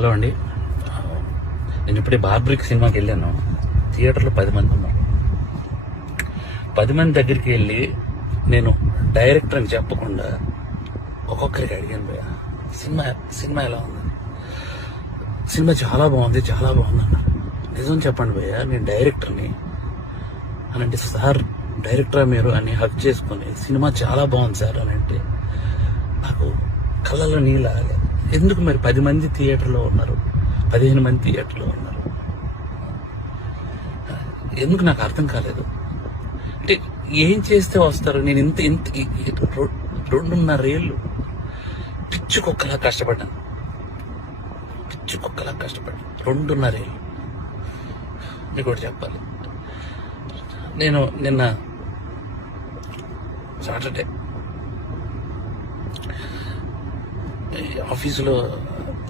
Hello అండి, నేను ఇప్పుడే బార్బరిక్ సినిమాకి వెళ్ళాను. థియేటర్లో 10 మంది ఉన్నారు. 10 మంది దగ్గరికి వెళ్ళి నేను డైరెక్టర్ అని చెప్పకుండా ఒక్కొక్కరికి అడిగాను, భయ్యా సినిమా ఎలా ఉంది? సినిమా చాలా బాగుంది అన్న. నిజం చెప్పండి భయ్యా, నేను డైరెక్టర్ని అని అంటే, సార్ డైరెక్టరా మీరు అని హక్ చేసుకుని సినిమా చాలా బాగుంది సార్ అని అంటే నాకు కళ్ళలో నీళ్ళు ఆగలేదు. ఎందుకు మరి 10 మంది థియేటర్లో ఉన్నారు, 15 మంది థియేటర్లో ఉన్నారు, ఎందుకు నాకు అర్థం కాలేదు. అంటే ఏం చేస్తే వస్తారు? నేను ఇంత 2.5 ఏళ్ళు పిచ్చి కుక్కలా కష్టపడ్డాను. 2.5 ఏళ్ళు. మీకు ఒకటి చెప్పాలి, నేను నిన్న సాటర్డే ఆఫీసులో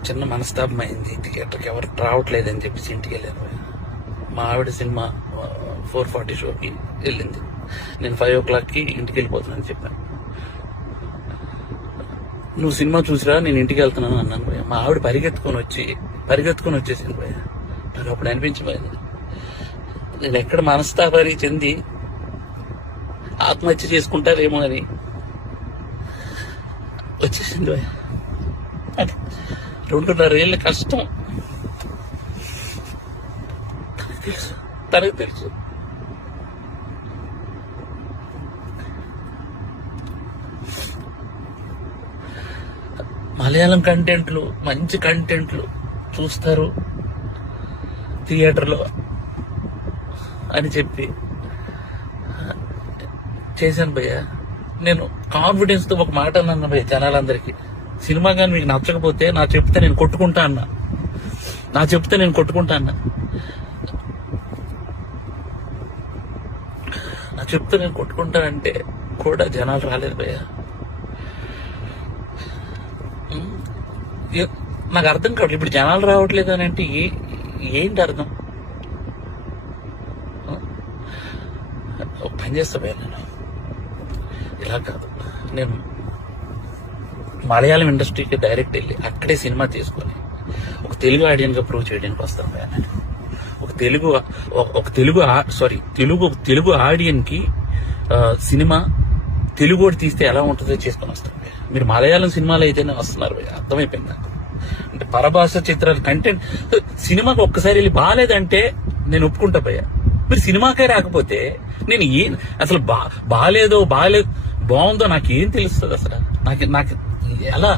చిన్న మనస్తాపం అయింది. థియేటర్కి ఎవరు రావట్లేదని చెప్పేసి ఇంటికి వెళ్ళాను. మా ఆవిడ సినిమా 4:40 షోకి వెళ్ళింది. నేను 5 o'clockకి ఇంటికి వెళ్ళిపోతున్నాను చెప్పాను. నువ్వు సినిమా చూసిరా, నేను ఇంటికి వెళ్తున్నాను అన్నాను భయ్య. మా ఆవిడ పరిగెత్తుకొని వచ్చేసింది భయ్య. నాకు అప్పుడు అనిపించిపోయింది, నేను ఎక్కడ మనస్తాపారి చెంది ఆత్మహత్య చేసుకుంటారేమో అని వచ్చేసింది భయ్య. 2.5 ఏళ్ళ కష్టం తనకు తెలుసు. మలయాళం కంటెంట్లు, మంచి కంటెంట్లు చూస్తారు థియేటర్లో అని చెప్పి చేశాను భయ్య. నేను కాన్ఫిడెన్స్ తో ఒక మాట అన్నాను భయ్య జనాలందరికీ, సినిమా కానీ మీకు నచ్చకపోతే నా చెప్తే నేను కొట్టుకుంటా అన్నా. నా చెప్తే నేను కొట్టుకుంటానంటే కూడా జనాలు రాలేదు భయ్య. నాకు అర్థం కావట్లేదు, ఇప్పుడు జనాలు రావట్లేదు అని అంటే ఏంటి అర్థం? ఒక పని చేస్తా భయ్య, నేను ఇలా కాదు, నేను మలయాళం ఇండస్ట్రీకి డైరెక్ట్ వెళ్ళి అక్కడే సినిమా తీసుకొని ఒక తెలుగు ఆడియన్స్ గా ప్రూవ్ చేయడానికి వస్తాను భయ్య. నేను ఒక తెలుగు ఆడియన్ కి సినిమా తెలుగు తీస్తే ఎలా ఉంటుందో చేసుకొని వస్తాను భయ్య. మీరు మలయాళం సినిమాలు అయితేనే వస్తున్నారు భయ్య, అర్థమైపోయింది నాకు. అంటే పరభాష చిత్రాలు కంటెంట్ సినిమాకి ఒక్కసారి వెళ్ళి బాగాలేదంటే నేను ఒప్పుకుంటా భయ్య. మీరు సినిమాకే రాకపోతే నేను అసలు బాగుందో నాకేం తెలుస్తుంది అసలు? నాకు ఎలా